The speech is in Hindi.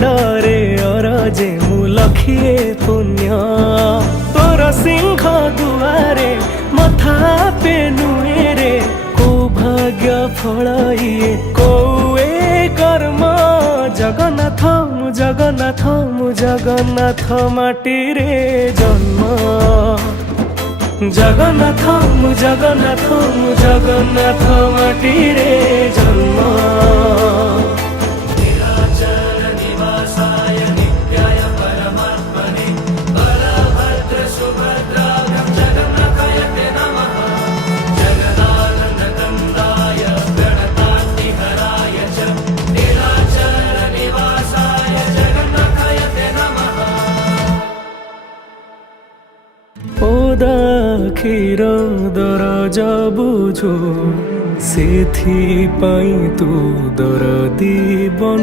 दांडरे अरजे मु लखिए पुण्य तोर सिंह दुआरे मथा पे नुएरे को भाग्य फल इए कोए कर्म जगन्नाथ जगन्नाथ जगन्नाथ माटी रे जन्म जगन्नाथ जगन्नाथ जगन्नाथ माटी रे जन्म ओदा क्षीर दरज बुझो से तू दरदी बन